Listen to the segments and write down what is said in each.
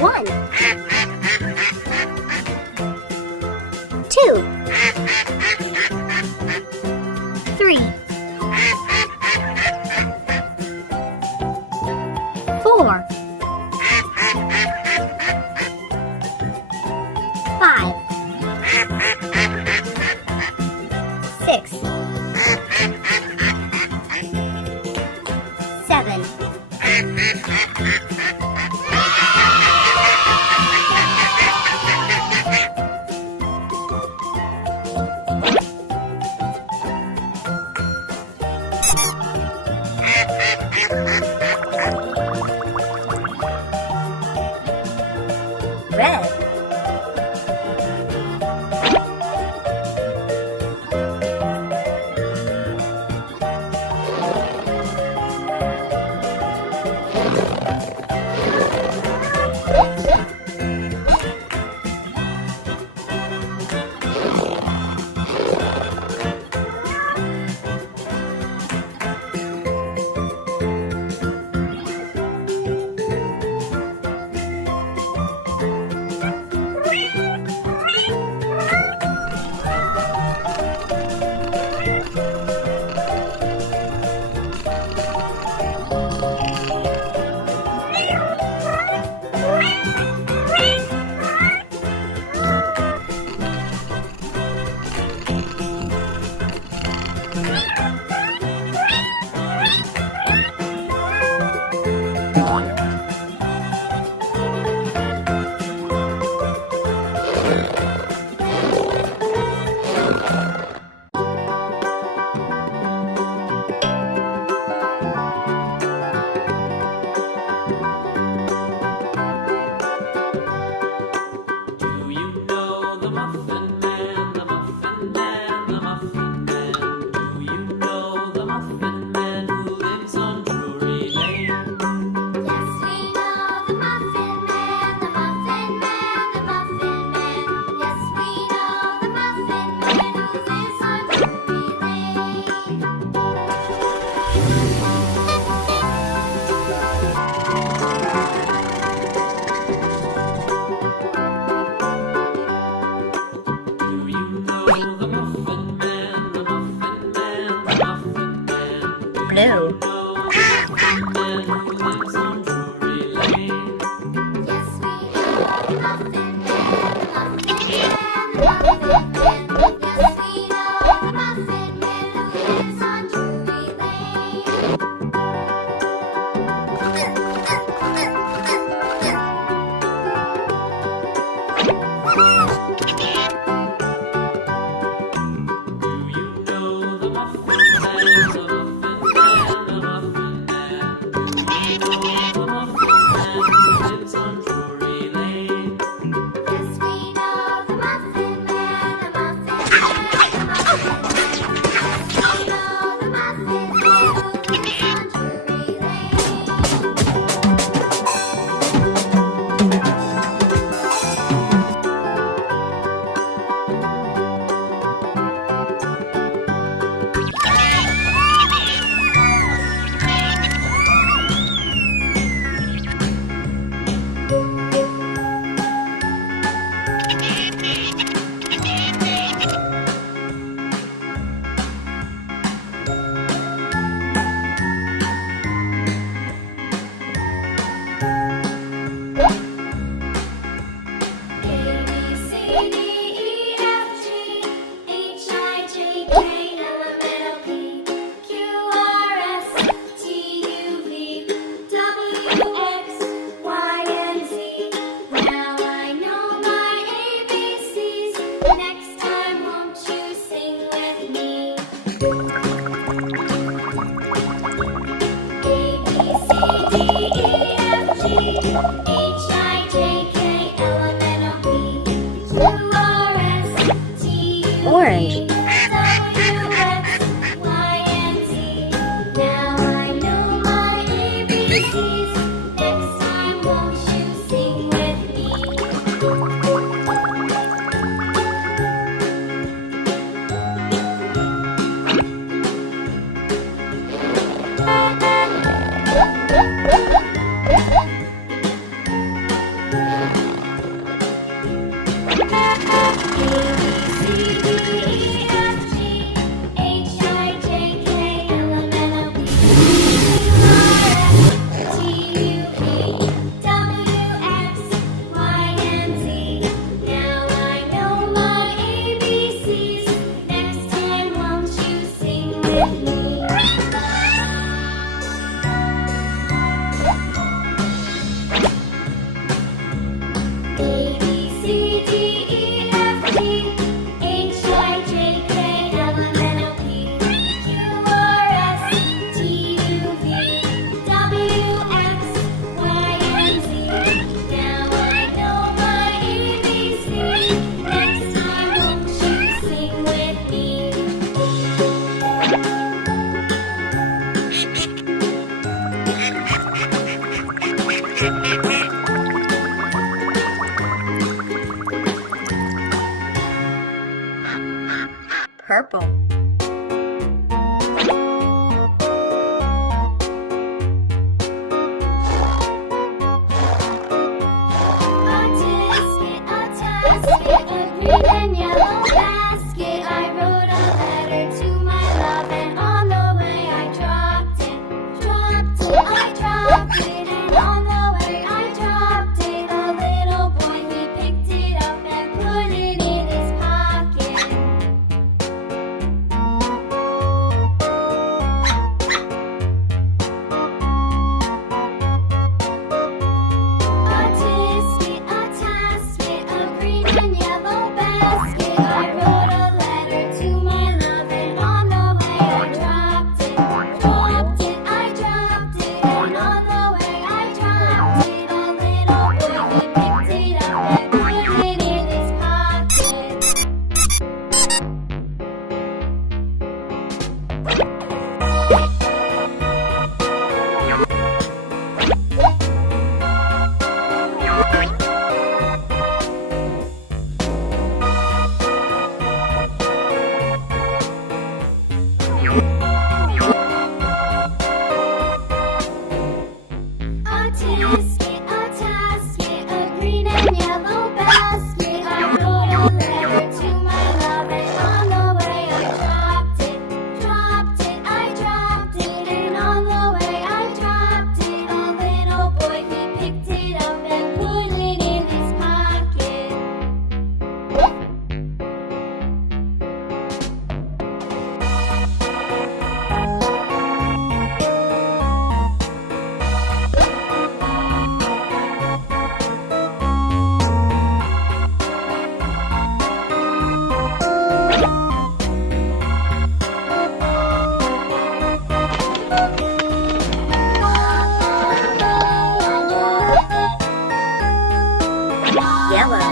1 2 3 4 5 6 7 purple. A green and yellow basket. I wrote a letter to my love, and on the way I dropped it. I dropped it, and on the way I dropped it. A little boy, he picked it up and put it in his pocket. A tasket, a green and yellow basket. I wrote a letter to my love, and on the way I dropped it. I dropped it, and on the way I dropped it. A little boy, he picked it up and put it in his pocket. A tasket, a green and yellow basket. I wrote a letter to my love, and on the way I dropped it. I dropped it, and on the way I dropped it. A little boy, he picked it up and put it in his pocket. Yellow.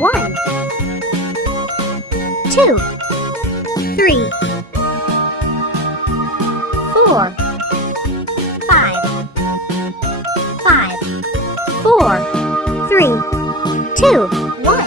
One, 2, 3, 4, 5, 4, 3, 2, 1.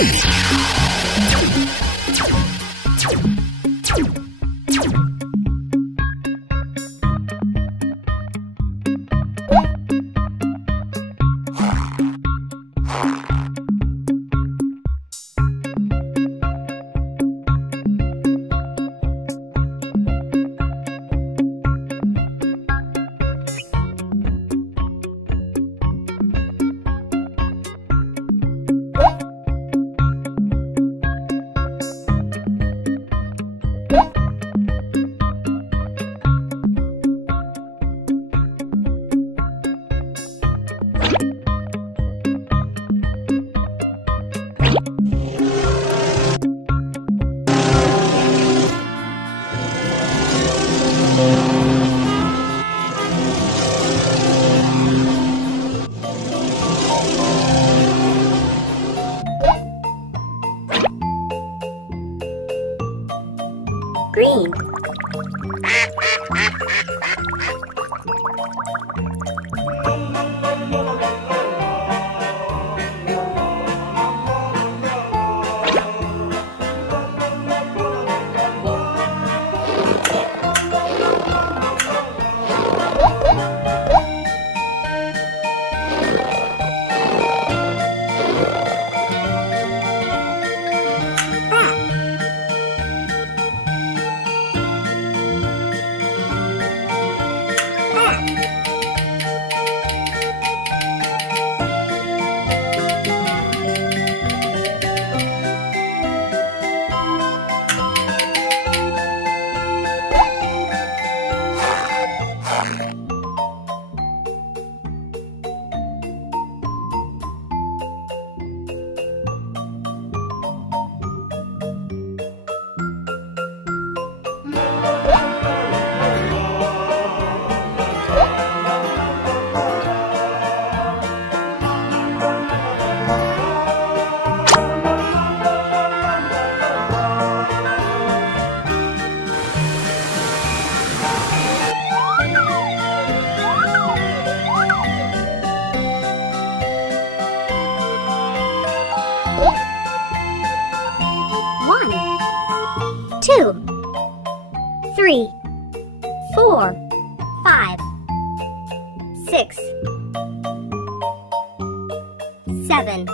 Green. One, 2, 3, 4, 5, 6, 7.